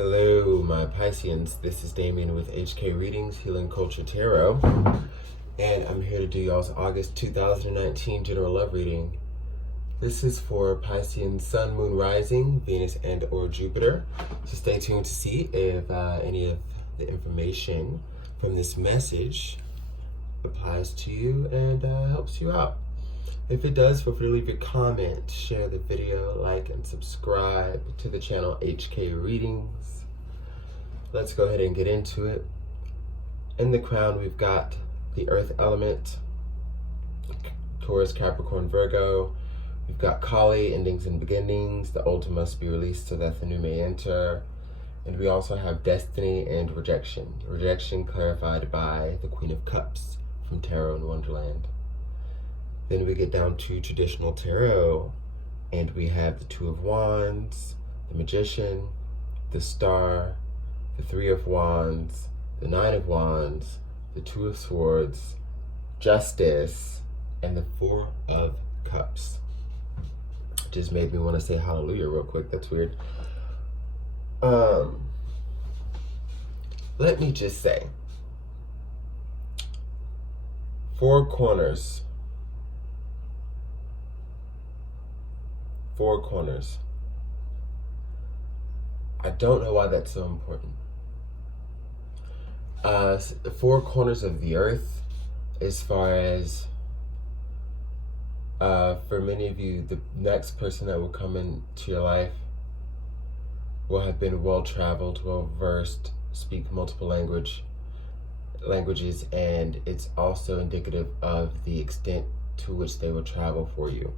Hello, my Pisceans. This is Damien with HK Readings, Healing Culture Tarot, and I'm here to do y'all's August 2019 General Love Reading. This is for Piscean Sun, Moon, Rising, Venus, and or Jupiter. So stay tuned to see if any of the information from this message applies to you and helps you out. If it does, feel free to leave your comment, share the video, like, and subscribe to the channel HK Readings. Let's go ahead and get into it. In the crown, we've got the Earth element, Taurus, Capricorn, Virgo. We've got Kali, endings and beginnings. The old must be released so that the new may enter. And we also have Destiny and Rejection. Rejection clarified by the Queen of Cups from Tarot in Wonderland. Then we get down to traditional tarot, and we have the Two of Wands, the Magician, the Star, the Three of Wands, the Nine of Wands, the Two of Swords, Justice, and the Four of Cups. Just made me want to say hallelujah real quick. That's weird. Let me just say, four corners. Four corners. I don't know why that's so important. The four corners of the earth, as far as for many of you, the next person that will come into your life will have been well-traveled, well-versed, speak multiple languages, and it's also indicative of the extent to which they will travel for you.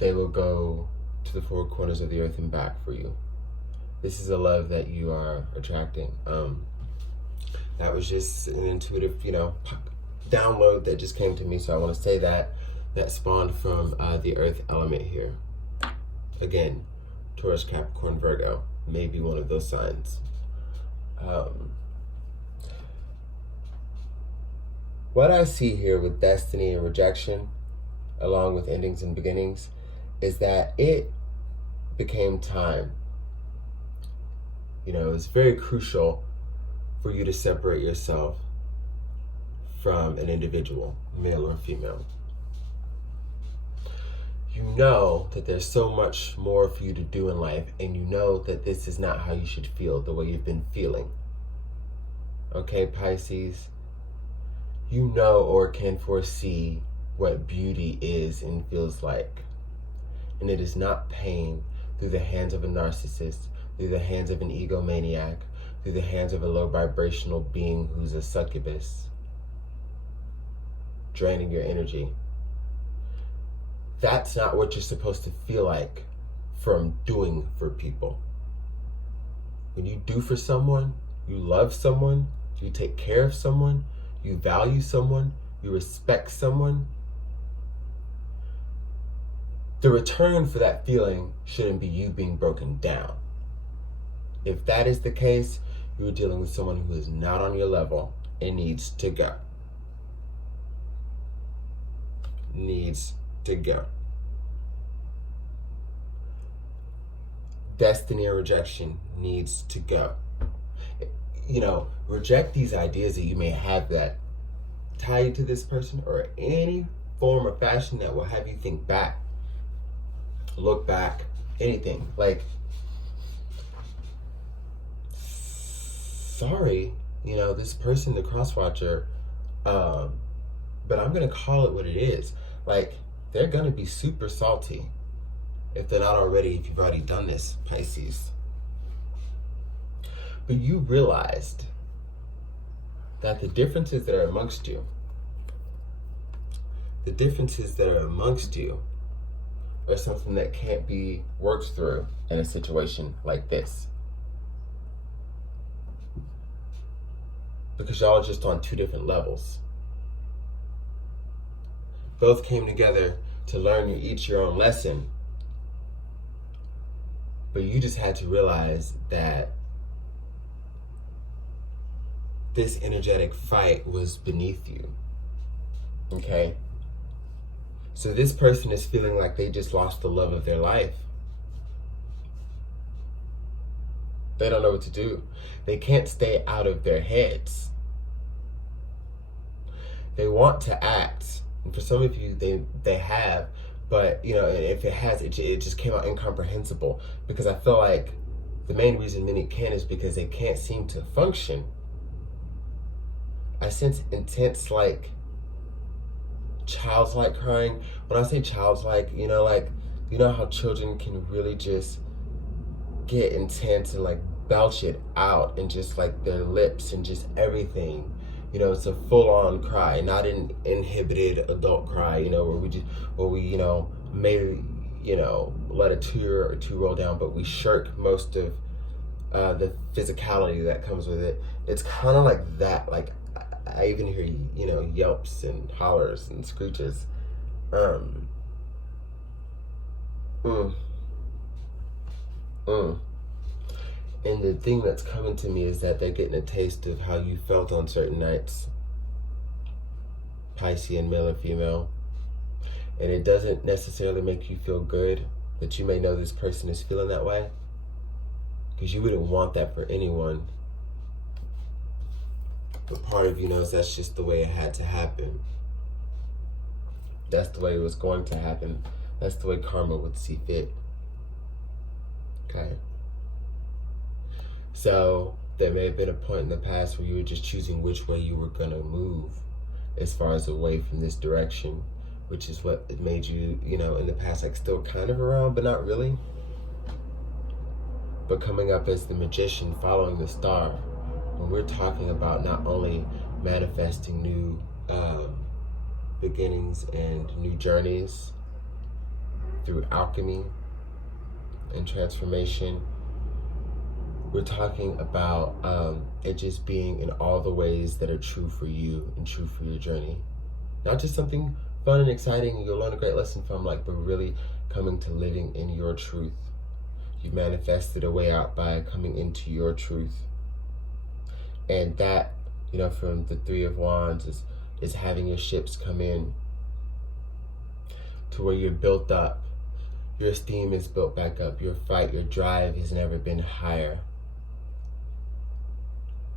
They will go to the four corners of the earth and back for you. This is a love that you are attracting. That was just an intuitive, download that just came to me. So I want to say that spawned from the earth element here. Again, Taurus, Capricorn, Virgo, maybe one of those signs. What I see here with Destiny and Rejection, along with endings and beginnings, is that it became time. It's very crucial for you to separate yourself from an individual, male or female. You know that there's so much more for you to do in life, and you know that this is not how you should feel, the way you've been feeling. Okay, Pisces? You know or can foresee what beauty is and feels like. And it is not pain through the hands of a narcissist, through the hands of an egomaniac, through the hands of a low vibrational being who's a succubus, draining your energy. That's not what you're supposed to feel like from doing for people. When you do for someone, you love someone, you take care of someone, you value someone, you respect someone, the return for that feeling shouldn't be you being broken down. If that is the case, you're dealing with someone who is not on your level and needs to go. Needs to go. Destiny or Rejection needs to go. Reject these ideas that you may have that tie you to this person, or any form or fashion that will have you think back, look back, anything. Like, sorry, this person, the crosswatcher, but I'm going to call it what it is. Like, they're going to be super salty if they're not already, if you've already done this, Pisces. But you realized that the differences that are amongst you are something that can't be worked through in a situation like this. Because y'all are just on two different levels. Both came together to learn you each your own lesson. But you just had to realize that this energetic fight was beneath you. Okay? So this person is feeling like they just lost the love of their life. They don't know what to do. They can't stay out of their heads. They want to act, and for some of you, they have, but if it has, it just came out incomprehensible, because I feel like the main reason many can't is because they can't seem to function. I sense intense, like, childlike crying. When I say childlike, how children can really just get intense and like belch it out, and just like their lips and just everything. It's a full-on cry, not an inhibited adult cry, where we maybe, let a tear or two roll down, but we shirk most of the physicality that comes with it. It's kind of like that. Like, I even hear, yelps and hollers and screeches. And the thing that's coming to me is that they're getting a taste of how you felt on certain nights, Piscean, male or female. And it doesn't necessarily make you feel good that you may know this person is feeling that way, because you wouldn't want that for anyone. But part of you knows that's just the way it had to happen. That's the way it was going to happen. That's the way karma would see fit. Okay? So there may have been a point in the past where you were just choosing which way you were going to move as far as away from this direction, which is what it made you, in the past, like, still kind of around, but not really. But coming up as the magician following the star, when we're talking about not only manifesting new beginnings and new journeys through alchemy and transformation, we're talking about it just being in all the ways that are true for you and true for your journey. Not just something fun and exciting you'll learn a great lesson from, but really coming to living in your truth. You manifested a way out by coming into your truth. And that, from the Three of Wands is having your ships come in to where you're built up. Your esteem is built back up. Your fight, your drive has never been higher.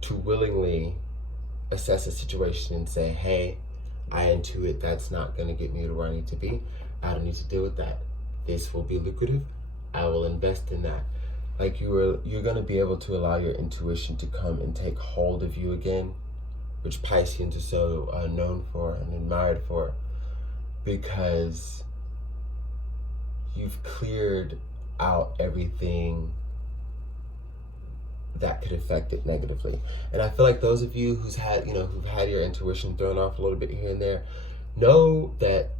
To willingly assess a situation and say, hey, I intuit that's not going to get me to where I need to be. I don't need to deal with that. This will be lucrative. I will invest in that. Like, you're going to be able to allow your intuition to come and take hold of you again, which Pisceans are so known for and admired for, because you've cleared out everything that could affect it negatively. And I feel like those of you who've had your intuition thrown off a little bit here and there, know that,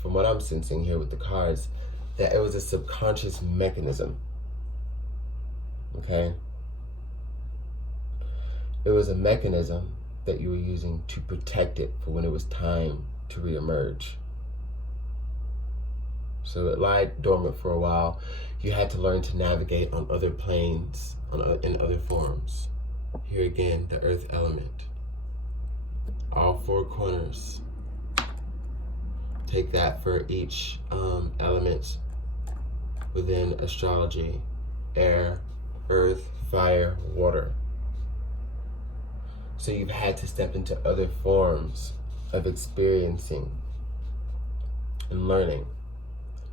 from what I'm sensing here with the cards, that it was a subconscious mechanism. Okay? It was a mechanism that you were using to protect it for when it was time to reemerge. So it lied dormant for a while. You had to learn to navigate on other planes, in other forms. Here again, the earth element. All four corners. Take that for each element within astrology. Air, earth, fire, water. So you've had to step into other forms of experiencing and learning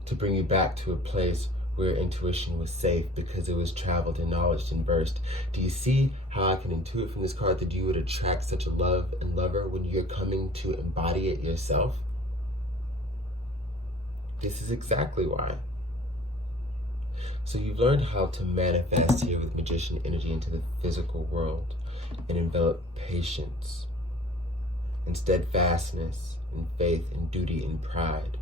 to bring you back to a place where intuition was safe, because it was traveled and knowledge and versed. Do you see how I can intuit from this card that you would attract such a love and lover when you're coming to embody it yourself? This is exactly why. So you've learned how to manifest here with magician energy into the physical world and envelop patience and steadfastness and faith and duty and pride.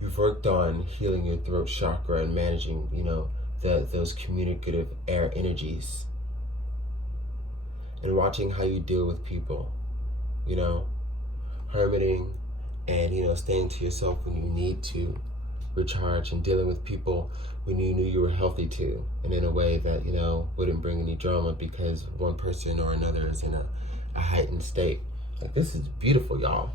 You've worked on healing your throat chakra and managing, those communicative air energies, and watching how you deal with people, hermiting and, staying to yourself when you need to recharge, and dealing with people when you knew you were healthy to, and in a way that, wouldn't bring any drama because one person or another is in a heightened state. Like, this is beautiful, y'all.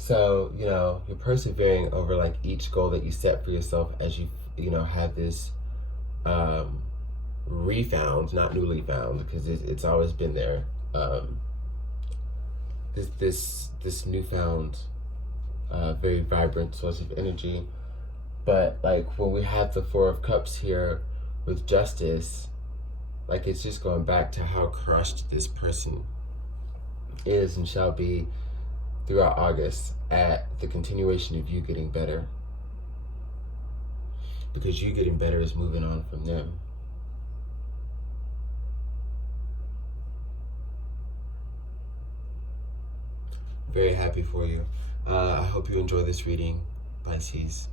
So, you know, you're persevering over like each goal that you set for yourself as you know, have this refound, not newly found, because it's always been there. This newfound, very vibrant source of energy. But like when we have the Four of Cups here with Justice, like it's just going back to how crushed this person is and shall be throughout August at the continuation of you getting better. Because you getting better is moving on from them. Very happy for you. I hope you enjoy this reading, Pisces.